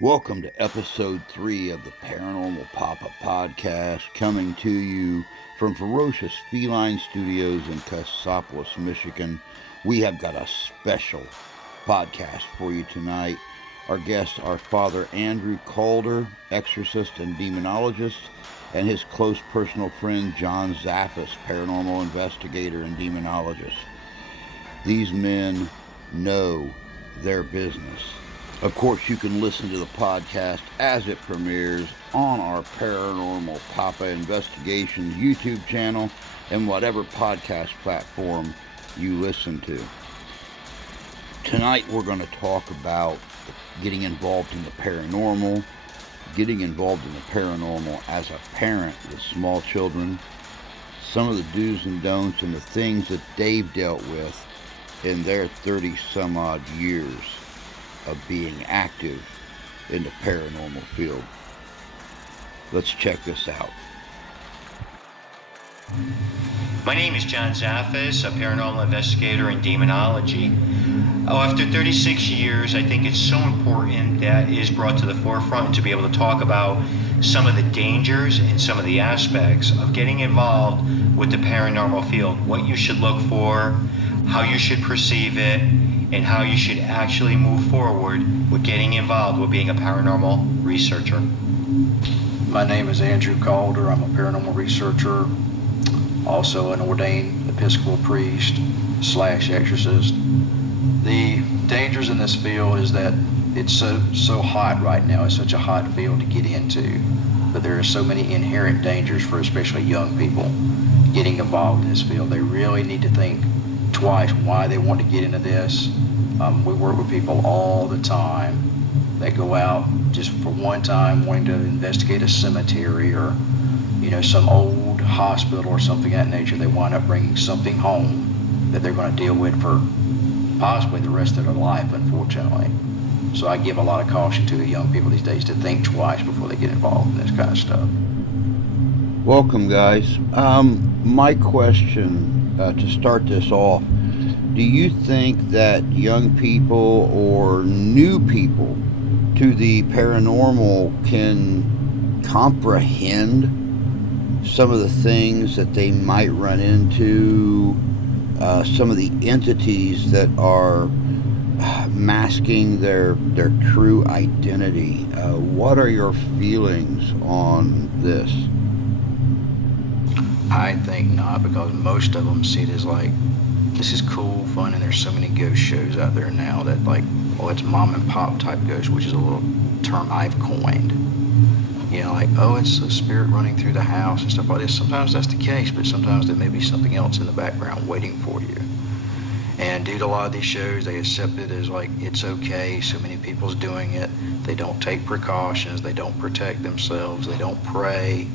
Welcome to episode 3 of the Paranormal Papa Podcast, coming to you from Ferocious Feline Studios in Cassopolis, Michigan. We have got a special podcast for you tonight. Our guests are Father Andrew Calder, Exorcist and Demonologist, and his close personal friend John Zaffis, Paranormal Investigator and Demonologist. These men know their business. Of course, you can listen to the podcast as it premieres on our Paranormal Papa Investigations YouTube channel and whatever podcast platform you listen to. Tonight, we're going to talk about getting involved in the paranormal, as a parent with small children, some of the do's and don'ts and the things that they've dealt with in their 30-some-odd years of being active in the paranormal field. Let's check this out. My name is John Zaffis, a paranormal investigator in demonology. After 36 years, I think it's so important that it is brought to the forefront to be able to talk about some of the dangers and some of the aspects of getting involved with the paranormal field, what you should look for, how you should perceive it, and how you should actually move forward with getting involved with being a paranormal researcher. My name is Andrew Calder. I'm a paranormal researcher, also an ordained Episcopal priest / exorcist. The dangers in this field is that it's so hot right now. It's such a hot field to get into, but there are so many inherent dangers for especially young people getting involved in this field. They really need to think twice why they want to get into this. We work with people all the time that go out just for one time wanting to investigate a cemetery or some old hospital or something of that nature. They wind up bringing something home that they're going to deal with for possibly the rest of their life, unfortunately. So I give a lot of caution to the young people these days to think twice before they get involved in this kind of stuff. Welcome, guys. My question to start this off, do you think that young people or new people to the paranormal can comprehend some of the things that they might run into, some of the entities that are masking their true identity? What are your feelings on this? I think not, because most of them see it as like, this is cool, fun, and there's so many ghost shows out there now that it's mom and pop type ghost, which is a little term I've coined. It's a spirit running through the house and stuff like this. Sometimes that's the case, but sometimes there may be something else in the background waiting for you. And due to a lot of these shows, they accept it as it's okay, so many people's doing it. They don't take precautions, they don't protect themselves, they don't pray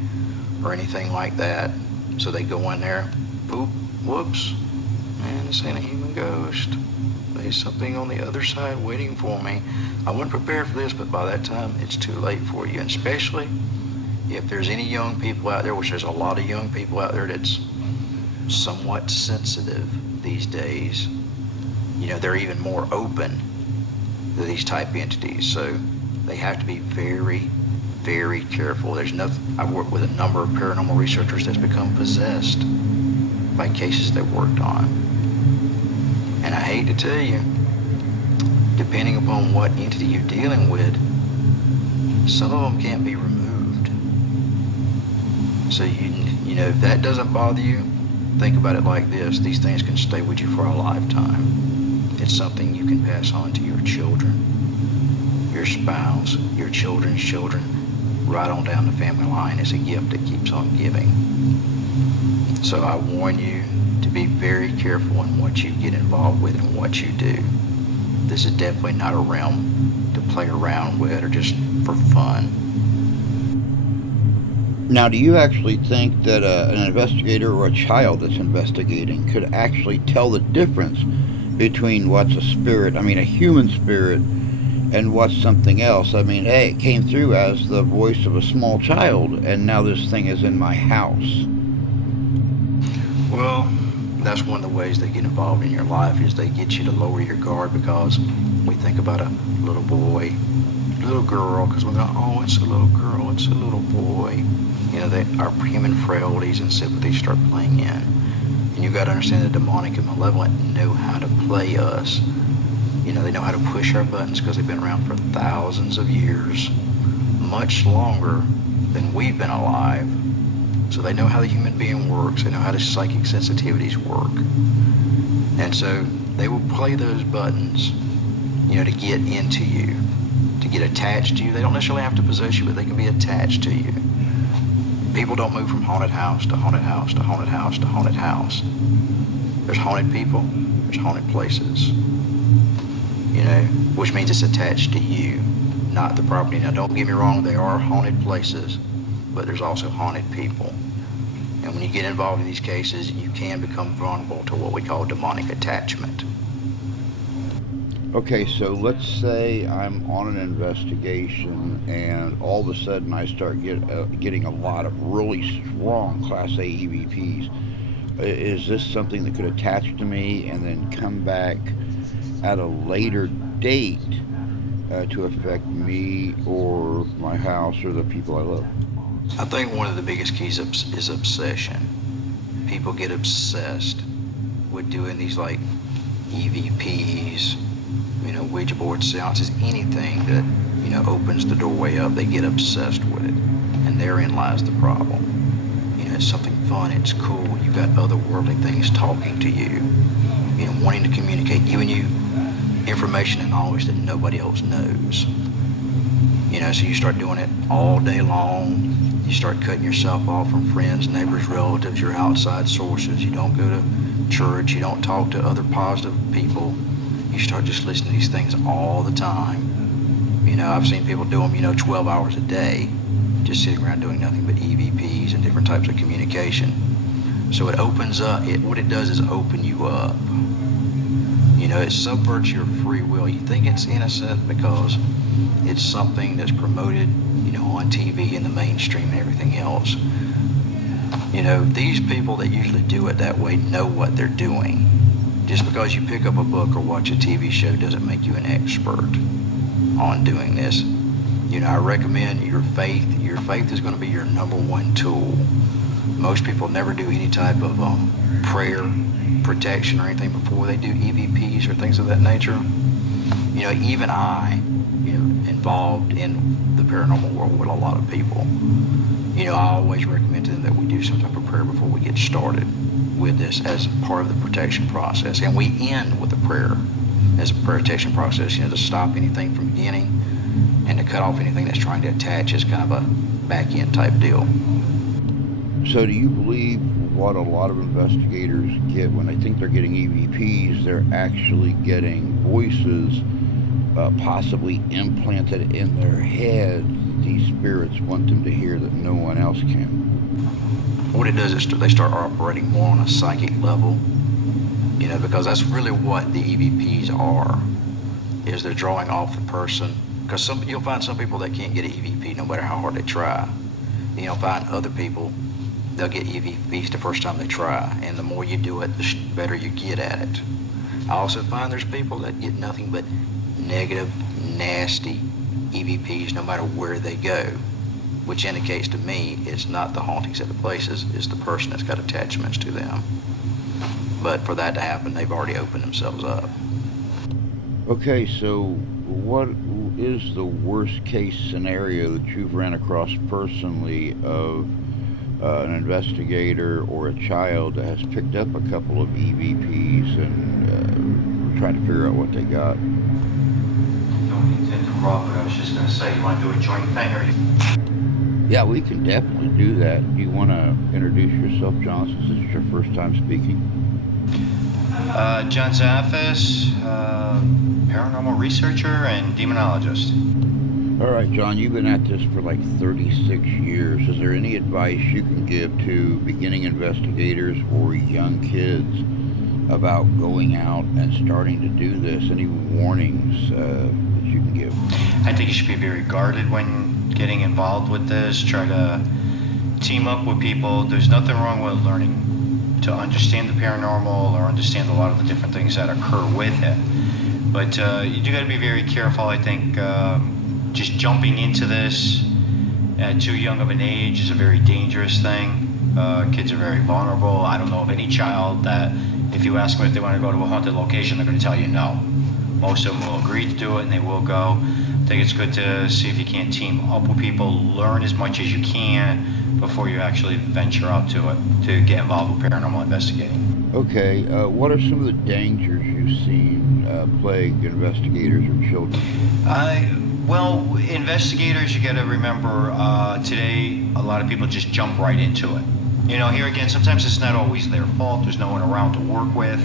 or anything like that. So they go in there, boop, whoops, man, this ain't a human ghost. There's something on the other side waiting for me. I wasn't prepared for this, but by that time, it's too late for you. And especially if there's any young people out there, which there's a lot of young people out there that's somewhat sensitive these days, they're even more open to these type entities. So they have to be very, very careful. I've worked with a number of paranormal researchers that's become possessed by cases they worked on. And I hate to tell you, depending upon what entity you're dealing with, some of them can't be removed. So if that doesn't bother you, think about it like this. These things can stay with you for a lifetime. It's something you can pass on to your children, your spouse, your children's children, right on down the family line. It's a gift that keeps on giving. So I warn you to be very careful in what you get involved with and what you do. This is definitely not a realm to play around with or just for fun. Now, do you actually think that an investigator or a child that's investigating could actually tell the difference between what's a human spirit, and what's something else? Hey, it came through as the voice of a small child, and now this thing is in my house. Well, that's one of the ways they get involved in your life, is they get you to lower your guard, because we think about a little boy, little girl, because we go, oh, it's a little girl, it's a little boy. You know, our human frailties and sympathies start playing in. And you got to understand the demonic and malevolent know how to play us. You know, they know how to push our buttons because they've been around for thousands of years, much longer than we've been alive. So they know how the human being works. They know how the psychic sensitivities work. And so they will play those buttons, you know, to get into you, to get attached to you. They don't necessarily have to possess you, but they can be attached to you. People don't move from haunted house to haunted house to haunted house to haunted house. There's haunted people, there's haunted places, you know, which means it's attached to you, not the property. Now, don't get me wrong, there are haunted places, but there's also haunted people. And when you get involved in these cases, you can become vulnerable to what we call demonic attachment. Okay, so let's say I'm on an investigation and all of a sudden I start getting a lot of really strong Class A EVPs. Is this something that could attach to me and then come back at a later date to affect me or my house or the people I love? I think one of the biggest keys is obsession. People get obsessed with doing these like EVPs, you know, Ouija board seances, anything that, you know, opens the doorway up, they get obsessed with it. And therein lies the problem. You know, it's something fun, it's cool, you've got otherworldly things talking to you, you know, wanting to communicate, giving you information and knowledge that nobody else knows. You know, so you start doing it all day long. You start cutting yourself off from friends, neighbors, relatives, your outside sources. You don't go to church, you don't talk to other positive people. You start just listening to these things all the time. You know, I've seen people do them, you know, 12 hours a day, just sitting around doing nothing but EVPs and different types of communication. So it opens up, what it does is open you up. You know, it subverts your free will. You think it's innocent because it's something that's promoted, you know, on TV and the mainstream and everything else. You know, these people that usually do it that way know what they're doing. Just because you pick up a book or watch a TV show doesn't make you an expert on doing this. You know, I recommend your faith. Your faith is going to be your number one tool. Most people never do any type of prayer, protection, or anything before they do EVPs or things of that nature. You know, even I, you know, involved in the paranormal world with a lot of people, you know, I always recommend to them that we do some type of prayer before we get started with this as part of the protection process. And we end with a prayer as a protection process, you know, to stop anything from beginning and to cut off anything that's trying to attach as kind of a back-end type deal. So do you believe what a lot of investigators get when they think they're getting EVPs, they're actually getting voices possibly implanted in their head these spirits want them to hear that no one else can? What it does is they start operating more on a psychic level, you know, because that's really what the EVPs are, is they're drawing off the person. Because you'll find some people that can't get an EVP no matter how hard they try. You'll find other people, they'll get EVPs the first time they try, and the more you do it, the better you get at it. I also find there's people that get nothing but negative, nasty EVPs no matter where they go, which indicates to me it's not the hauntings at the places, it's the person that's got attachments to them. But for that to happen, they've already opened themselves up. Okay, so what is the worst case scenario that you've ran across personally of an investigator or a child that has picked up a couple of EVPs and trying to figure out what they got? Don't intend to rob, but I was just going to say, you want to do a joint thing or you? Yeah, we can definitely do that. Do you want to introduce yourself, John, since this is your first time speaking? John Zaffis, paranormal researcher and demonologist. All right, John, you've been at this for like 36 years. Is there any advice you can give to beginning investigators or young kids about going out and starting to do this? Any warnings that you can give? I think you should be very guarded when getting involved with this. Try to team up with people. There's nothing wrong with learning to understand the paranormal or understand a lot of the different things that occur with it. But you do got to be very careful. I think just jumping into this at too young of an age is a very dangerous thing. Kids are very vulnerable. I don't know of any child that if you ask them if they want to go to a haunted location, they're going to tell you no. Most of them will agree to do it and they will go. I think it's good to see if you can't team up with people, learn as much as you can before you actually venture out to it, to get involved with paranormal investigating. Okay, what are some of the dangers you've seen plague investigators or children? Well, investigators, you got to remember, today a lot of people just jump right into it. You know, here again, sometimes it's not always their fault. There's no one around to work with.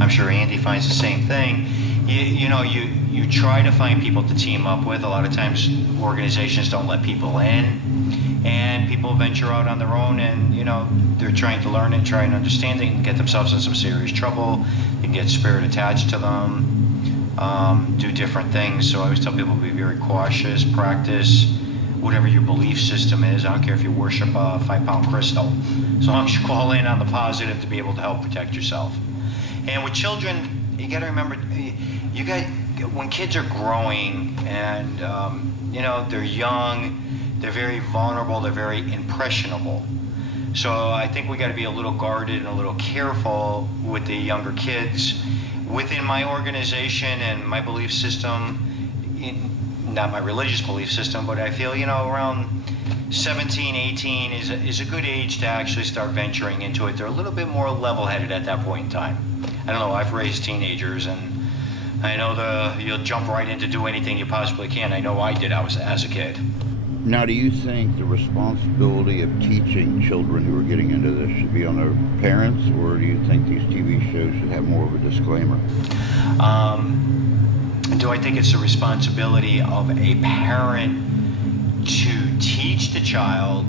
I'm sure Andy finds the same thing. You try to find people to team up with. A lot of times organizations don't let people in, and people venture out on their own, and they're trying to learn and try and understand it and get themselves in some serious trouble. They can get spirit attached to them, do different things. So I always tell people to be very cautious, practice whatever your belief system is. I don't care if you worship a 5-pound crystal, as long as you call in on the positive to be able to help protect yourself. And with children, you got to remember, when kids are growing and they're young, they're very vulnerable, they're very impressionable. So I think we got to be a little guarded and a little careful with the younger kids. Within my organization and my belief system, not my religious belief system, but I feel around 17, 18 is a good age to actually start venturing into it. They're a little bit more level-headed at that point in time. I don't know, I've raised teenagers, and I know you'll jump right in to do anything you possibly can. I know I did as a kid. Now, do you think the responsibility of teaching children who are getting into this should be on their parents, or do you think these TV shows should have more of a disclaimer? Do I think it's the responsibility of a parent to teach the child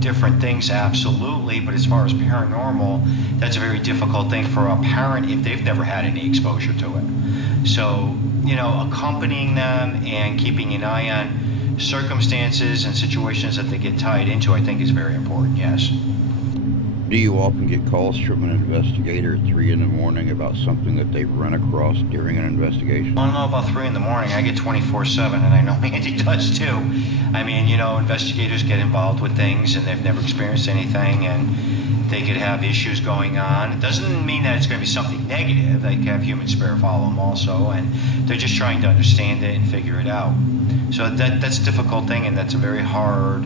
different things? Absolutely. But as far as paranormal, that's a very difficult thing for a parent if they've never had any exposure to it. So, accompanying them and keeping an eye on circumstances and situations that they get tied into, I think is very important, yes. Do you often get calls from an investigator at 3 in the morning about something that they've run across during an investigation? I don't know about 3 in the morning. I get 24/7, and I know Andy does too. I mean, investigators get involved with things, and they've never experienced anything, and they could have issues going on. It doesn't mean that it's going to be something negative. They can have human spirit follow them also, and they're just trying to understand it and figure it out. So that's a difficult thing, and that's a very hard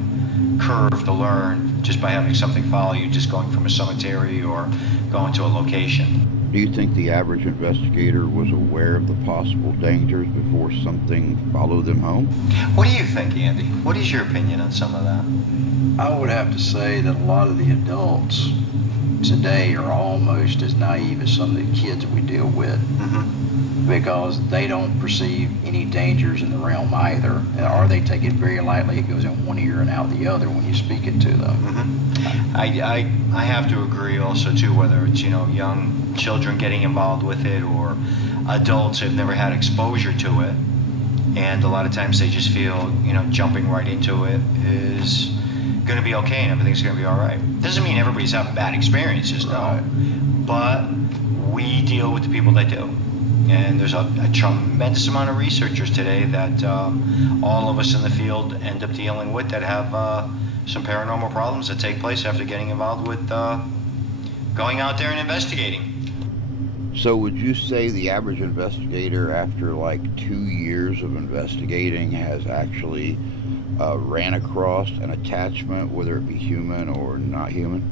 curve to learn just by having something follow you, just going from a cemetery or going to a location. Do you think the average investigator was aware of the possible dangers before something followed them home? What do you think, Andy? What is your opinion on some of that? I would have to say that a lot of the adults today are almost as naive as some of the kids that we deal with, because they don't perceive any dangers in the realm either, or they take it very lightly. It goes in one ear and out the other when you speak it to them. I have to agree also too, whether it's young children getting involved with it or adults who've never had exposure to it, and a lot of times they just feel jumping right into it is going to be okay and everything's going to be all right. Doesn't mean everybody's having bad experiences, though, but we deal with the people that do. And there's a tremendous amount of researchers today that all of us in the field end up dealing with that have some paranormal problems that take place after getting involved with going out there and investigating. So would you say the average investigator, after like 2 years of investigating, has actually ran across an attachment, whether it be human or not human?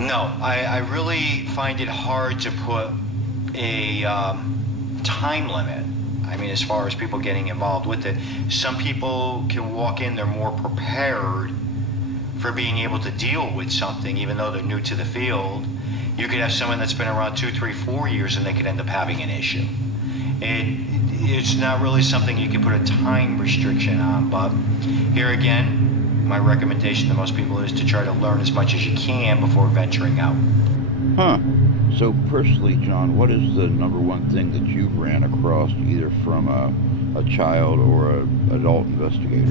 No, I really find it hard to put a time limit. I mean, as far as people getting involved with it, some people can walk in, they're more prepared for being able to deal with something, even though they're new to the field. You could have someone that's been around 2, 3, 4 years and they could end up having an issue. It's not really something you can put a time restriction on, but here again, my recommendation to most people is to try to learn as much as you can before venturing out. Huh. So personally, John, what is the number one thing that you've ran across either from a child or an adult investigator?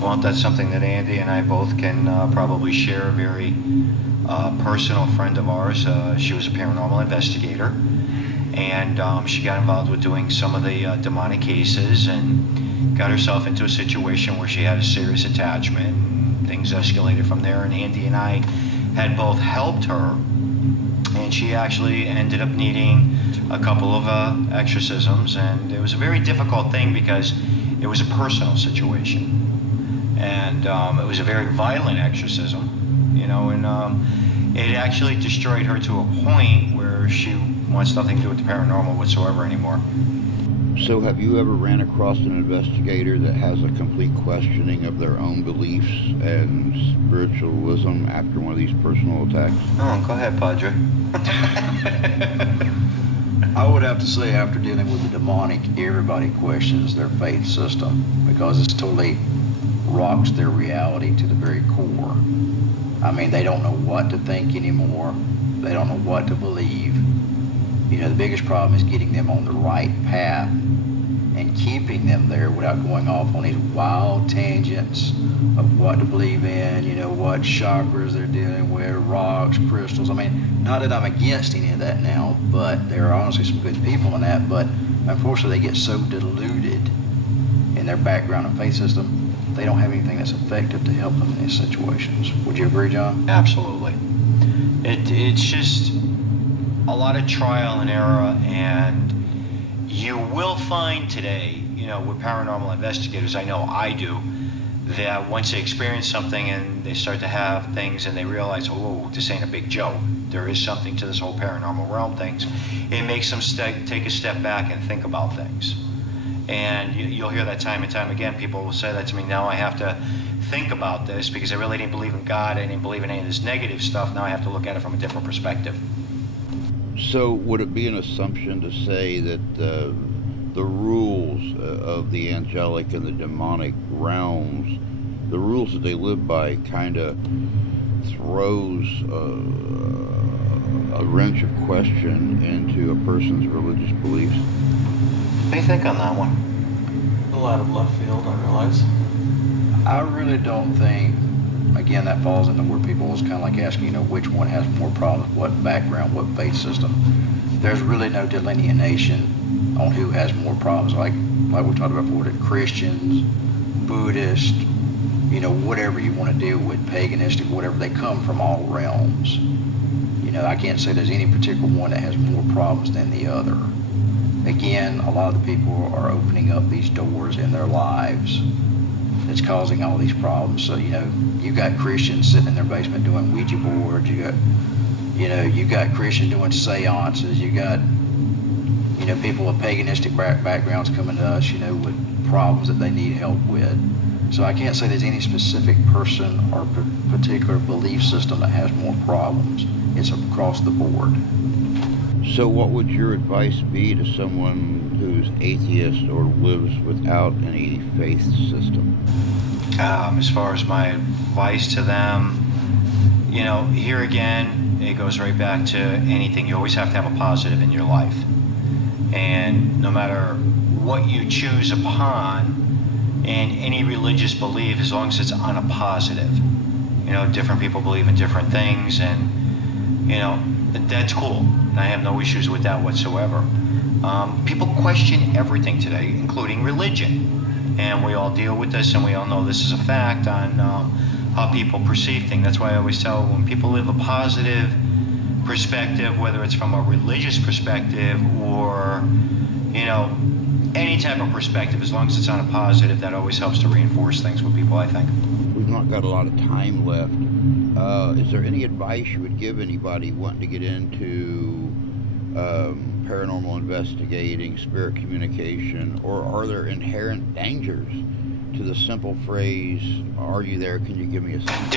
Well, that's something that Andy and I both can probably share. A very personal friend of ours. She was a paranormal investigator, and she got involved with doing some of the demonic cases and got herself into a situation where she had a serious attachment. And things escalated from there, and Andy and I had both helped her, and she actually ended up needing a couple of exorcisms, and it was a very difficult thing because it was a personal situation, and it was a very violent exorcism, and it actually destroyed her to a point where she wants nothing to do with the paranormal whatsoever anymore. So have you ever ran across an investigator that has a complete questioning of their own beliefs and spiritualism after one of these personal attacks? Oh, go ahead, Padre. I would have to say, after dealing with the demonic, everybody questions their faith system because it's totally rocks their reality to the very core. I mean, they don't know what to think anymore. They don't know what to believe. The biggest problem is getting them on the right path and keeping them there without going off on these wild tangents of what to believe in, what chakras they're dealing with, rocks, crystals. I mean, not that I'm against any of that now, but there are honestly some good people in that, but unfortunately they get so diluted in their background and faith system, they don't have anything that's effective to help them in these situations. Would you agree, John? Absolutely. It's just a lot of trial and error, and you will find today, with paranormal investigators, I know I do, that once they experience something and they start to have things and they realize, oh, this ain't a big joke, there is something to this whole paranormal realm things, it makes them take a step back and think about things. And you'll hear that time and time again. People will say that to me, now I have to think about this because I really didn't believe in God, I didn't believe in any of this negative stuff, now I have to look at it from a different perspective. So would it be an assumption to say that the rules of the angelic and the demonic realms, the rules that they live by, kind of throws a wrench of question into a person's religious beliefs? What do you think on that one? A lot of left field, I realize. I really don't think, again, that falls into where people is kind of like asking, which one has more problems, what background, what faith system. There's really no delineation on who has more problems. Like we talked about before, Christians, Buddhists, whatever you want to deal with, paganistic, whatever, they come from all realms. I can't say there's any particular one that has more problems than the other. Again, a lot of the people are opening up these doors in their lives that's causing all these problems. So, you got Christians sitting in their basement doing Ouija boards, you got Christians doing seances, you got, people with paganistic backgrounds coming to us, with problems that they need help with. So I can't say there's any specific person or particular belief system that has more problems. It's across the board. So what would your advice be to someone who's atheist or lives without any faith system? As far as my advice to them, here again, it goes right back to anything. You always have to have a positive in your life. And no matter what you choose upon in any religious belief, as long as it's on a positive. Different people believe in different things, and, that's cool. I have no issues with that whatsoever. People question everything today, including religion. And we all deal with this, and we all know this is a fact on how people perceive things. That's why I always tell when people live a positive perspective, whether it's from a religious perspective or, any type of perspective, as long as it's on a positive, that always helps to reinforce things with people, I think. We've not got a lot of time left. Is there any advice you would give anybody wanting to get into paranormal investigating, spirit communication, or are there inherent dangers to the simple phrase, are you there, can you give me a sign?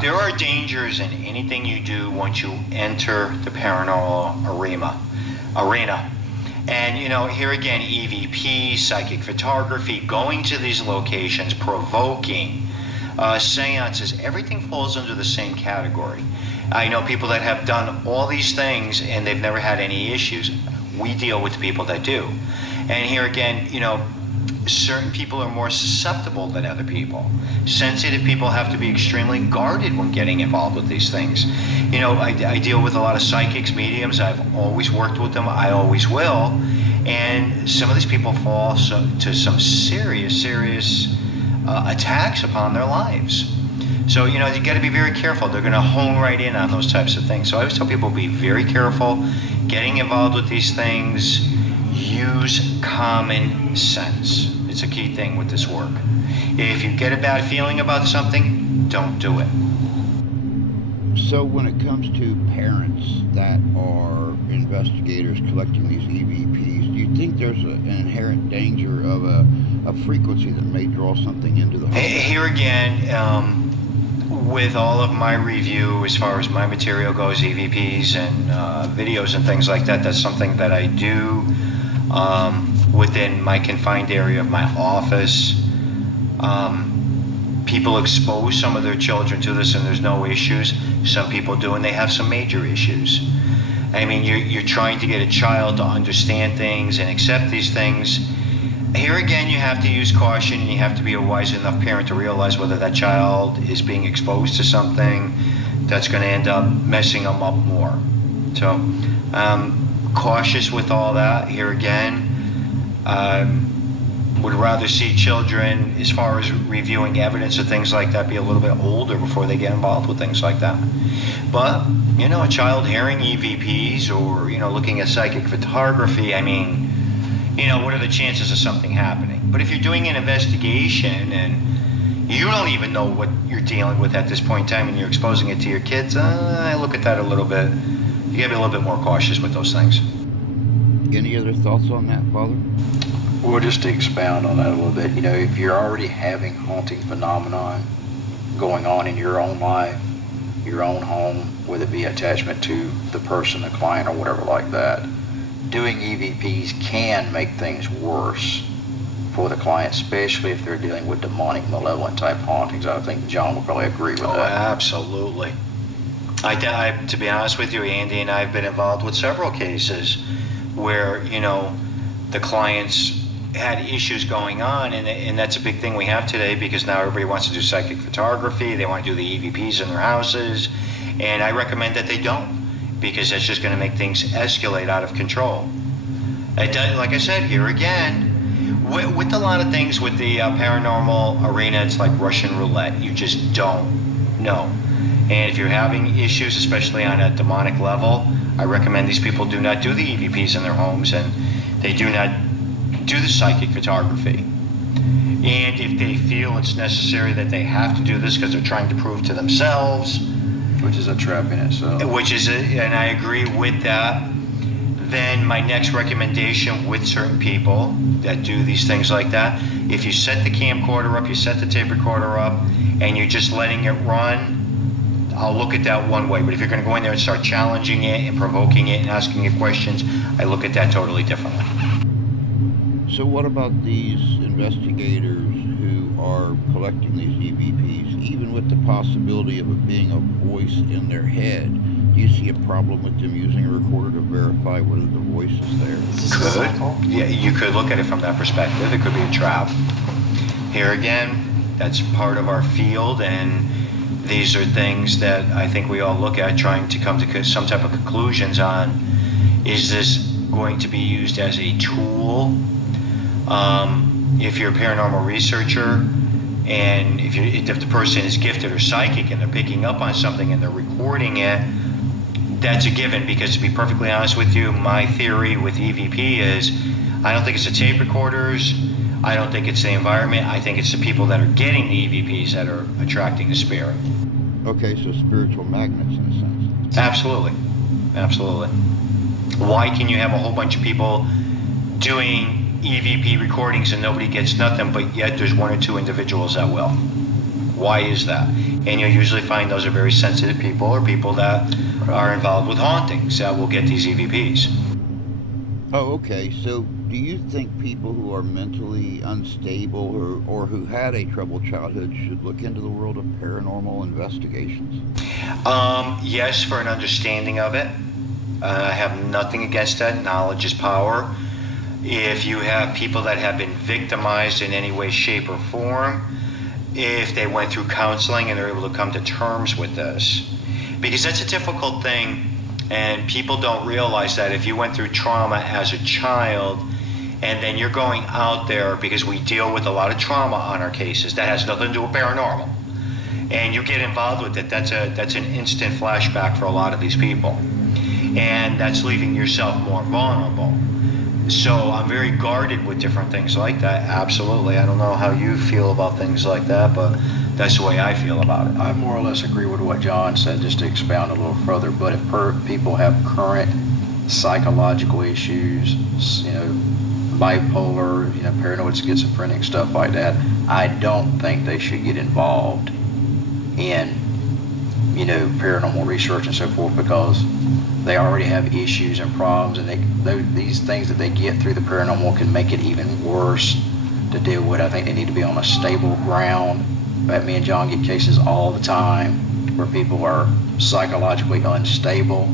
There are dangers in anything you do once you enter the paranormal arena. And, here again, EVP, psychic photography, going to these locations, provoking, seances, everything falls under the same category. I know people that have done all these things and they've never had any issues. We deal with the people that do. And here again, certain people are more susceptible than other people. Sensitive people have to be extremely guarded when getting involved with these things. I deal with a lot of psychics, mediums. I've always worked with them. I always will. And some of these people fall to some serious attacks upon their lives. So, you got to be very careful. They're going to hone right in on those types of things. So I always tell people, be very careful getting involved with these things. Use common sense. It's a key thing with this work. If you get a bad feeling about something, don't do it. So when it comes to parents that are investigators collecting these EVPs, do you think there's an inherent danger of a frequency that may draw something into the home? Here again, with all of my review, as far as my material goes, EVPs and videos and things like that, that's something that I do within my confined area of my office. People expose some of their children to this and there's no issues. Some people do, and they have some major issues. I mean, you're trying to get a child to understand things and accept these things. Here again, you have to use caution, and you have to be a wise enough parent to realize whether that child is being exposed to something that's going to end up messing them up more. So, cautious with all that. Here again, would rather see children, as far as reviewing evidence of things like that, be a little bit older before they get involved with things like that. But, a child hearing EVPs or, looking at psychic photography, I mean, what are the chances of something happening? But if you're doing an investigation and you don't even know what you're dealing with at this point in time and you're exposing it to your kids, I look at that a little bit. You gotta be a little bit more cautious with those things. Any other thoughts on that, Father? Well, just to expound on that a little bit, if you're already having haunting phenomenon going on in your own life, your own home, whether it be attachment to the person, the client, or whatever like that, doing EVPs can make things worse for the client, especially if they're dealing with demonic, malevolent type hauntings. I think John would probably agree with that. Absolutely. I, to be honest with you, Andy and I have been involved with several cases where, the clients had issues going on, and that's a big thing we have today, because now everybody wants to do psychic photography. They want to do the EVPs in their houses, and I recommend that they don't, because that's just going to make things escalate out of control. It does, like I said, here again, with a lot of things with the paranormal arena, it's like Russian roulette. You just don't know. And if you're having issues, especially on a demonic level, I recommend these people do not do the EVPs in their homes, and they do not do the psychic photography. And if they feel it's necessary that they have to do this because they're trying to prove to themselves, which is a trap in itself. And I agree with that. Then my next recommendation with certain people that do these things like that, if you set the camcorder up, you set the tape recorder up, and you're just letting it run, I'll look at that one way. But if you're going to go in there and start challenging it and provoking it and asking it questions, I look at that totally differently. So what about these investigators who are collecting these EVPs, even with the possibility of it being a voice in their head? Do you see a problem with them using a recorder to verify whether the voice is there? Could. Yeah, you could look at it from that perspective. It could be a trap. Here again, that's part of our field, and these are things that I think we all look at, trying to come to some type of conclusions on. Is this going to be used as a tool? If you're a paranormal researcher, and if the person is gifted or psychic and they're picking up on something and they're recording it, that's a given, because to be perfectly honest with you, my theory with EVP is I don't think it's the tape recorders, I don't think it's the environment, I think it's the people that are getting the EVPs that are attracting the spirit. Okay, so spiritual magnets in a sense. Absolutely. Absolutely. Why can you have a whole bunch of people doing EVP recordings and nobody gets nothing, but yet there's one or two individuals that will? Why is that? And you'll usually find those are very sensitive people, or people that are involved with hauntings that will get these EVPs. Oh, okay. So do you think people who are mentally unstable or who had a troubled childhood should look into the world of paranormal investigations? Yes, for an understanding of it. I have nothing against that. Knowledge is power. If you have people that have been victimized in any way, shape, or form, if they went through counseling and they're able to come to terms with this. Because that's a difficult thing, and people don't realize that if you went through trauma as a child, and then you're going out there, because we deal with a lot of trauma on our cases that has nothing to do with paranormal, and you get involved with it, that's an instant flashback for a lot of these people, and that's leaving yourself more vulnerable. So I'm very guarded with different things like that. Absolutely. I don't know how you feel about things like that, but that's the way I feel about it. I more or less agree with what John said, just to expound a little further. But if people have current psychological issues, bipolar, paranoid, schizophrenic, stuff like that, I don't think they should get involved in, paranormal research and so forth, because they already have issues and problems, and these things that they get through the paranormal can make it even worse to deal with. I think they need to be on a stable ground. But me and John get cases all the time where people are psychologically unstable,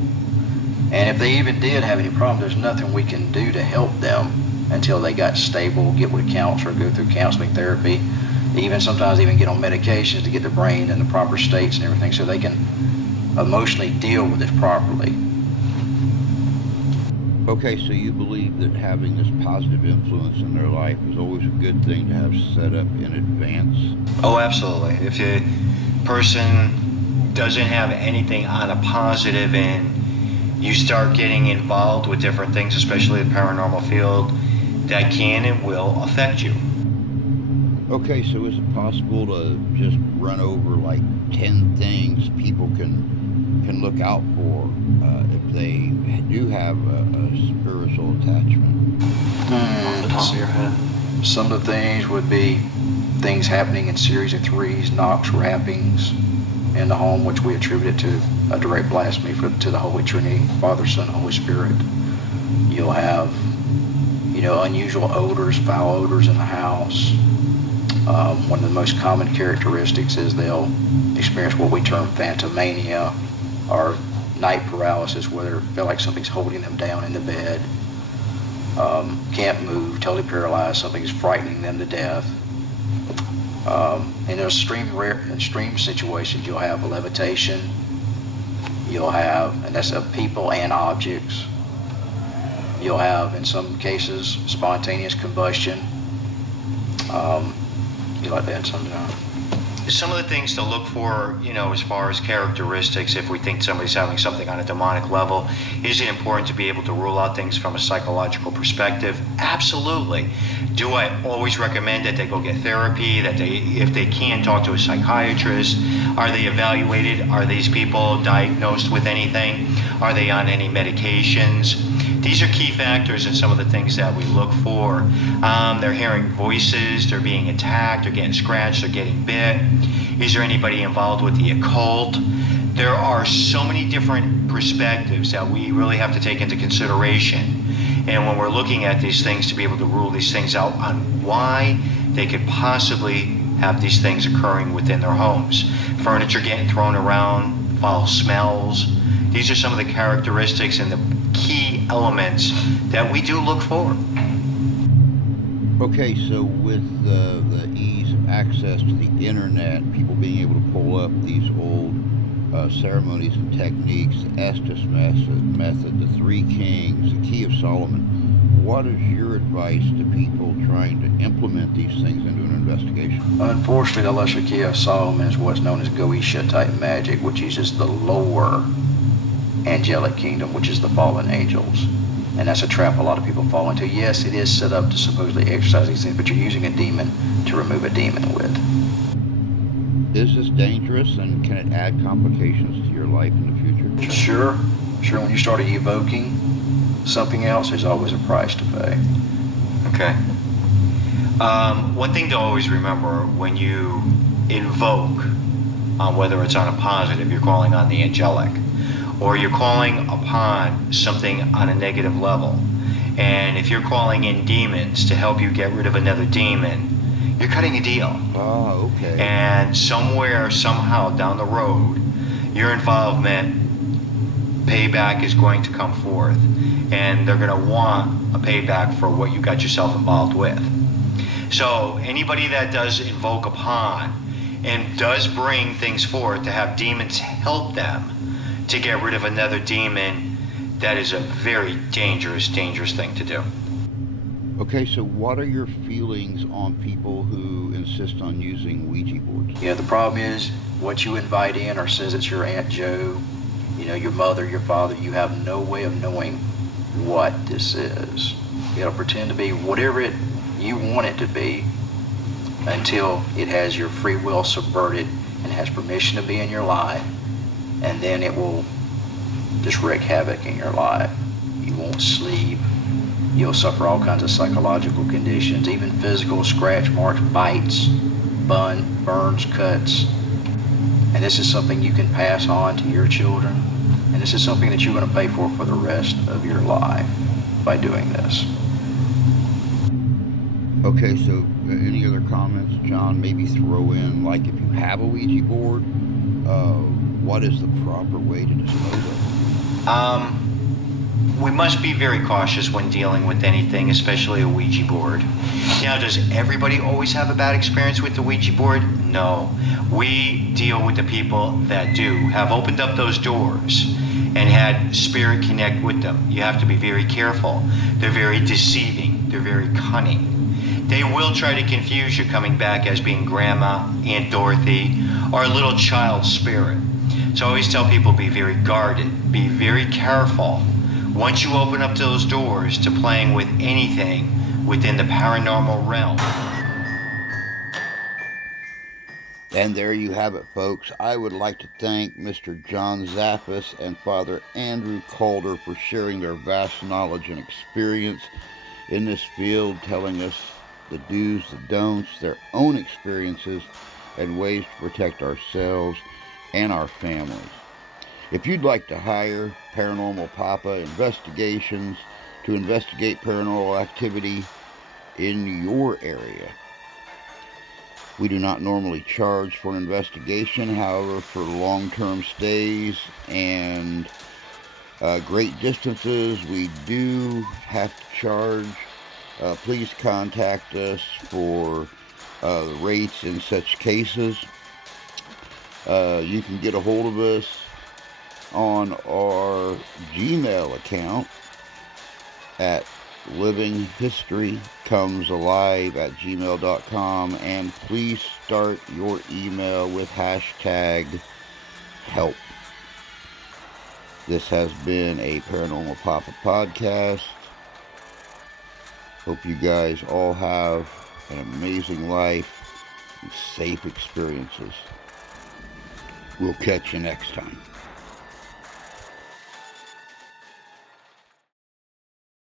and if they even did have any problem, there's nothing we can do to help them until they got stable, get with a counselor, go through counseling therapy, sometimes even get on medications to get the brain in the proper states and everything, so they can emotionally deal with it properly. Okay, so you believe that having this positive influence in their life is always a good thing to have set up in advance? Oh, absolutely. If a person doesn't have anything on a positive end, you start getting involved with different things, especially the paranormal field, that can and will affect you. Okay, so is it possible to just run over like 10 things people can look out for if they do have a spiritual attachment? Off the top of your head. Some of the things would be things happening in series of threes, knocks, rappings in the home, which we attribute to a direct blasphemy to the Holy Trinity, Father, Son, Holy Spirit. You'll have, unusual odors, foul odors in the house. One of the most common characteristics is they'll experience what we term phantomania, or night paralysis, where they feel like something's holding them down in the bed. Can't move, totally paralyzed, something's frightening them to death. In those extreme situations, you'll have levitation. You'll have, and that's of people and objects. You'll have, in some cases, spontaneous combustion. You like that sometimes? Some of the things to look for, as far as characteristics, if we think somebody's having something on a demonic level, is it important to be able to rule out things from a psychological perspective? Absolutely. Do I always recommend that they go get therapy, that they, if they can, talk to a psychiatrist? Are they evaluated? Are these people diagnosed with anything? Are they on any medications? These are key factors in some of the things that we look for. They're hearing voices, they're being attacked, they're getting scratched, they're getting bit. Is there anybody involved with the occult? There are so many different perspectives that we really have to take into consideration. And when we're looking at these things, to be able to rule these things out on why they could possibly have these things occurring within their homes. Furniture getting thrown around, foul smells. These are some of the characteristics and the key elements that we do look for. Okay, so with the ease of access to the internet, people being able to pull up these old ceremonies and techniques, the Estes method, the Three Kings, the Key of Solomon, what is your advice to people trying to implement these things into an investigation? Unfortunately, the Lesser Key of Solomon is what's known as Goetia type magic, which uses the lower angelic kingdom, which is the fallen angels. And that's a trap a lot of people fall into. Yes, it is set up to supposedly exercise these things, but you're using a demon to remove a demon with. Is this dangerous, and can it add complications to your life in the future? Sure. When you start evoking something else, there's always a price to pay. Okay. One thing to always remember when you invoke, whether it's on a positive, you're calling on the angelic, or you're calling upon something on a negative level. And if you're calling in demons to help you get rid of another demon, you're cutting a deal. Oh, okay. And somewhere, somehow down the road, your involvement, payback is going to come forth. And they're going to want a payback for what you got yourself involved with. So anybody that does invoke upon and does bring things forth to have demons help them to get rid of another demon, that is a very dangerous thing to do. Okay, so what are your feelings on people who insist on using Ouija boards? Yeah, the problem is what you invite in or says it's your Aunt Joe, your mother, your father, you have no way of knowing what this is. It'll pretend to be whatever you want it to be until it has your free will subverted and has permission to be in your life, and then it will just wreak havoc in your life. You won't sleep. You'll suffer all kinds of psychological conditions, even physical scratch marks, bites, burns, cuts. And this is something you can pass on to your children. And this is something that you're going to pay for the rest of your life by doing this. Okay, so any other comments, John? Maybe throw in, like, if you have a Ouija board, what is the proper way to dispose of it? We must be very cautious when dealing with anything, especially a Ouija board. Does everybody always have a bad experience with the Ouija board? No. We deal with the people that do, have opened up those doors and had spirit connect with them. You have to be very careful. They're very deceiving. They're very cunning. They will try to confuse you coming back as being Grandma, Aunt Dorothy, or a little child spirit. So I always tell people, be very guarded, be very careful. Once you open up those doors to playing with anything within the paranormal realm. And there you have it, folks. I would like to thank Mr. John Zaffis and Father Andrew Calder for sharing their vast knowledge and experience in this field, telling us the do's, the don'ts, their own experiences, and ways to protect ourselves and our families. If you'd like to hire Paranormal Papa Investigations to investigate paranormal activity in your area, we do not normally charge for an investigation. However, for long-term stays and great distances, we do have to charge. Please contact us for rates in such cases. You can get a hold of us on our Gmail account at livinghistorycomesalive@gmail.com, and please start your email with #help. This has been a Paranormal Papa podcast. Hope you guys all have an amazing life and safe experiences. We'll catch you next time.